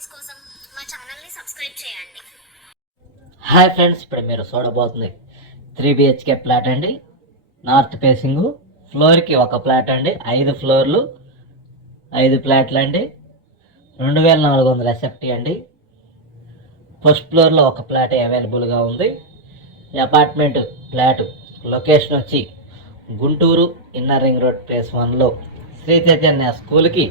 Updates కోసం మా ఛానల్ని సబ్స్క్రైబ్ చేయండి. హాయ్ ఫ్రెండ్స్ ఇప్పుడు మీరు చూడబోతుంది త్రీ బిహెచ్కే ఫ్లాట్ అండి. నార్త్ ఫేసింగ్ ఫ్లోర్కి ఒక ఫ్లాట్ అండి. ఐదు ఫ్లోర్లు ఐదు ఫ్లాట్లు అండి. రెండు వేల నాలుగు వందల ఎస్ఎఫ్టీ అండి. ఫస్ట్ ఫ్లోర్లో ఒక ఫ్లాట్ అవైలబుల్గా ఉంది. ఈ అపార్ట్మెంట్ ఫ్లాట్ లొకేషన్ వచ్చి Guntur inner ring road phase వన్లో. శ్రీ చైతన్య స్కూల్కి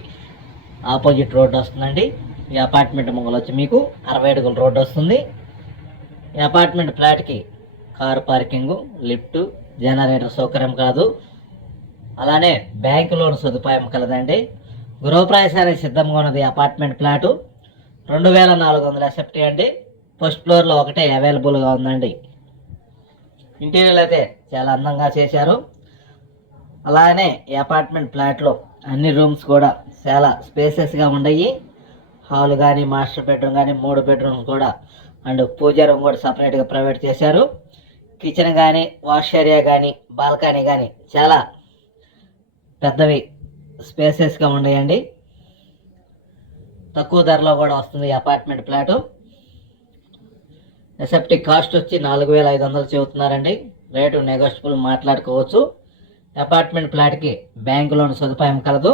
ఆపోజిట్ రోడ్ వస్తుందండి. ఈ అపార్ట్మెంట్ ముంగలు వచ్చి మీకు అరవై అడుగుల రోడ్డు వస్తుంది. ఈ అపార్ట్మెంట్ ఫ్లాట్కి కారు పార్కింగు లిఫ్ట్ జనరేటర్ సౌకర్యం కాదు. అలానే బ్యాంకు లోన్ సదుపాయం కలదండి. గృహప్రవేశానికి సిద్ధంగా ఉన్నది అపార్ట్మెంట్ ఫ్లాటు. రెండు వేల నాలుగు వందల ఎసెప్టీ అండి. ఫస్ట్ ఫ్లోర్లో ఒకటే అవైలబుల్గా ఉందండి. ఇంటీరియర్ అయితే చాలా అందంగా చేశారు. అలానే ఈ అపార్ట్మెంట్ ఫ్లాట్లో అన్ని రూమ్స్ కూడా చాలా స్పేసెస్గా ఉన్నాయి హాల్ కానీ మాస్టర్ బెడ్రూమ్ కానీ మూడు బెడ్రూమ్స్ కూడా. అండ్ పూజా రూమ్ కూడా సపరేట్గా ప్రొవైడ్ చేశారు. కిచెన్ కానీ వాష్ ఏరియా కానీ బాల్కనీ కానీ చాలా పెద్దవి స్పేసెస్గా ఉన్నాయండి. తక్కువ ధరలో కూడా వస్తుంది అపార్ట్మెంట్ ఫ్లాటు ఎసెప్టిక్ కాస్ట్ వచ్చి నాలుగు వేల ఐదు వందలు చెబుతున్నారండి. రేటు నెగోషియబుల్ మాట్లాడుకోవచ్చు. అపార్ట్మెంట్ ఫ్లాట్కి బ్యాంక్ లోన్ సదుపాయం కలదు.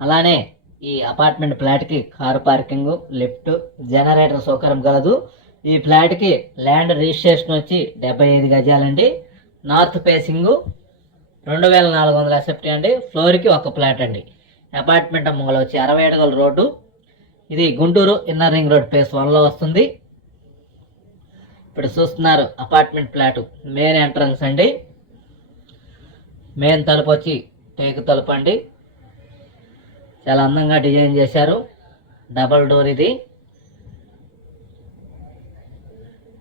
అలానే ఈ అపార్ట్మెంట్ ఫ్లాట్కి కారు పార్కింగ్ లిఫ్ట్ జనరేటర్ సౌకర్యం కలదు. ఈ ఫ్లాట్కి ల్యాండ్ రిజిస్ట్రేషన్ వచ్చి డెబ్బై ఐదు గజాలండి. నార్త్ ఫేసింగ్ రెండు వేల నాలుగు వందల ఎసెప్టీ అండి. ఫ్లోర్కి ఒక ఫ్లాట్ అండి. అపార్ట్మెంట్ ముంగల వచ్చి అరవై అడుగుల రోడ్డు. ఇది Guntur inner ring road phase వన్లో వస్తుంది. ఇప్పుడు చూస్తున్నారు అపార్ట్మెంట్ ఫ్లాట్. మెయిన్ ఎంట్రన్స్ అండి. మెయిన్ తలుపు వచ్చి టేకు తలుపు అండి. చాలా అందంగా డిజైన్ చేశారు. డబల్ డోర్ ఇది.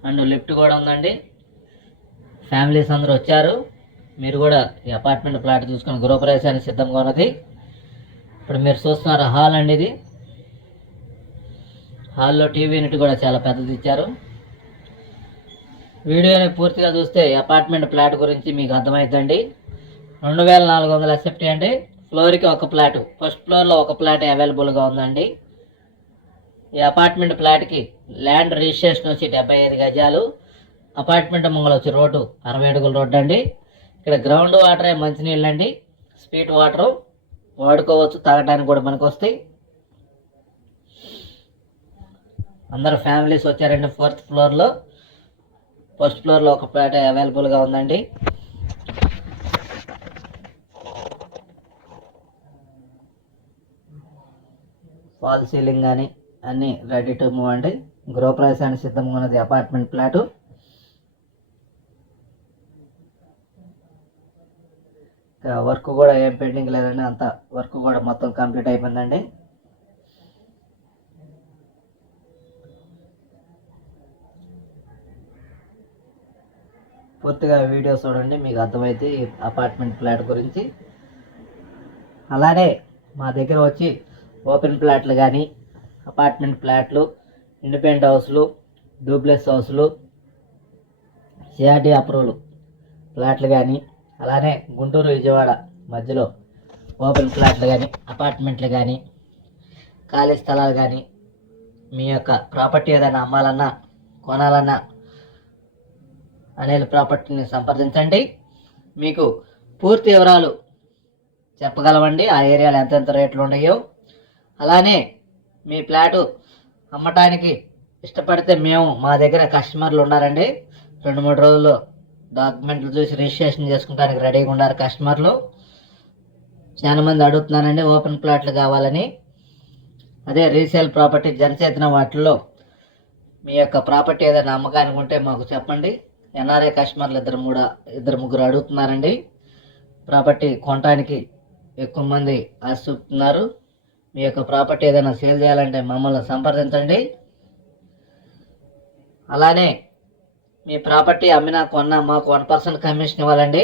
అండ్ లిఫ్ట్ కూడా ఉందండి. ఫ్యామిలీస్ అందరూ వచ్చారు. మీరు కూడా ఈ అపార్ట్మెంట్ ఫ్లాట్ చూసుకొని గృహప్రవేశానికి సిద్ధంగా ఉన్నది. ఇప్పుడు మీరు చూస్తున్నారు హాల్ అండి ఇది. హాల్లో టీవీ యూనిట్ కూడా చాలా పెద్దది ఇచ్చారు. వీడియోని పూర్తిగా చూస్తే అపార్ట్మెంట్ ఫ్లాట్ గురించి మీకు అర్థమవుతుందండి. రెండు వేల నాలుగు వందల ఎస్ఎఫ్టీ అండి. ఫ్లోర్కి ఒక ఫ్లాట్. ఫస్ట్ ఫ్లోర్లో ఒక ఫ్లాట్ అవైలబుల్గా ఉందండి. ఈ అపార్ట్మెంట్ ఫ్లాట్కి ల్యాండ్ రిజిస్ట్రేషన్ వచ్చి డెబ్బై ఐదు గజాలు. అపార్ట్మెంట్ ముంగల వచ్చి రోడ్డు అరవై అడుగుల రోడ్డు అండి. ఇక్కడ గ్రౌండ్ వాటరే మంచినీళ్ళు అండి స్వీట్ వాటరు వాడుకోవచ్చు తాగడానికి కూడా మనకు వస్తాయి అందరు ఫ్యామిలీస్ వచ్చారండి ఫోర్త్ ఫ్లోర్లో. ఫస్ట్ ఫ్లోర్లో ఒక ఫ్లాట్ అవైలబుల్గా ఉందండి. ఫాల్ సీలింగ్ కానీ అన్నీ రెడీ టు మూవ్ అండి. గృహప్రవేశానికి సిద్ధంగా ఉన్నది అపార్ట్మెంట్ ఫ్లాటు. ఇంకా వర్క్ కూడా ఏం పెండింగ్ లేదండి. అంత వర్క్ కూడా మొత్తం కంప్లీట్ అయిపోయిందండి. పూర్తిగా వీడియో చూడండి మీకు అర్థమైతే ఈ అపార్ట్మెంట్ ఫ్లాట్ గురించి. అలానే మా దగ్గర వచ్చి ఓపెన్ ప్లాట్లు కానీ అపార్ట్మెంట్ ప్లాట్లు ఇండిపెండెంట్ హౌస్లు డూప్లెక్స్ హౌస్లు సిఆర్డి అప్రూవల్ ప్లాట్లు కానీ అలానే గుంటూరు విజయవాడ మధ్యలో ఓపెన్ ఫ్లాట్లు కానీ అపార్ట్మెంట్లు కానీ ఖాళీ స్థలాలు కానీ మీ యొక్క ప్రాపర్టీ ఏదైనా అమ్మాలన్నా కొనాలన్నా అనే ప్రాపర్టీని సంప్రదించండి. మీకు పూర్తి వివరాలు చెప్పగలవండి. ఆ ఏరియాలో ఎంతెంత రేట్లు ఉన్నాయో అలానే మీ ఫ్లాటు అమ్మటానికి ఇష్టపడితే మేము మా దగ్గర కస్టమర్లు ఉన్నారండి రెండు మూడు రోజులు డాక్యుమెంట్లు చూసి రిజిస్ట్రేషన్ చేసుకుంటానికి రెడీగా ఉన్నారు కస్టమర్లు. చాలా మంది అడుగుతున్నారండి ఓపెన్ ప్లాట్లు కావాలని. అదే రీసేల్ ప్రాపర్టీ జనచేతన వాటిల్లో మీ యొక్క ప్రాపర్టీ ఏదైనా అమ్మకానికి ఉంటే మాకు చెప్పండి. ఎన్ఆర్ఐ కస్టమర్లు ఇద్దరు మూడు ఇద్దరు ముగ్గురు అడుగుతున్నారండి. ప్రాపర్టీ కొనడానికి ఎక్కువ మంది ఆశ చూపుతున్నారు మీ యొక్క ప్రాపర్టీ ఏదైనా సేల్ చేయాలంటే మమ్మల్ని సంప్రదించండి. అలానే మీ ప్రాపర్టీ అమ్మినా కొన్నా మాకు వన్ పర్సెంట్ కమిషన్ ఇవ్వాలండి.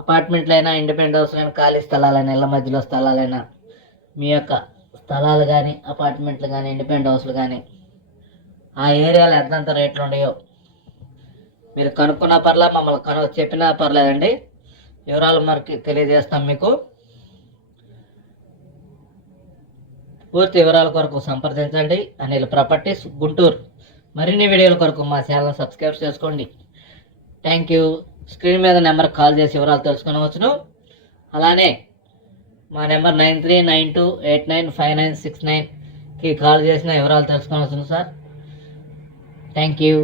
అపార్ట్మెంట్లైనా ఇండిపెండెంట్ హౌస్ అయినా ఖాళీ స్థలాలైనా ఇళ్ళ మధ్యలో స్థలాలైనా మీ యొక్క స్థలాలు కానీ అపార్ట్మెంట్లు కానీ ఇండిపెండెంట్ హౌస్లు కానీ ఆ ఏరియాలో ఎంతంత రేట్లు ఉన్నాయో మీరు కనుక్కున్న పర్లే మమ్మల్ని కను చెప్పినా పర్లేదండి. వివరాలు మనకి తెలియజేస్తాం మీకు. పూర్తి వివరాల కొరకు సంప్రదించండి. అనిల్ ప్రాపర్టీస్ గుంటూరు. మరిన్ని వీడియోల కొరకు మా ఛానల్ సబ్స్క్రైబ్ చేసుకోండి. Thank you. స్క్రీన్ మీద నెంబర్ కాల్ చేసి వివరాలు తెలుసుకునవచ్చును. అలానే మా number nine three nine two eight nine five nine six నైన్కి కాల్ చేసిన వివరాలు తెలుసుకోవచ్చు సార్. Thank you.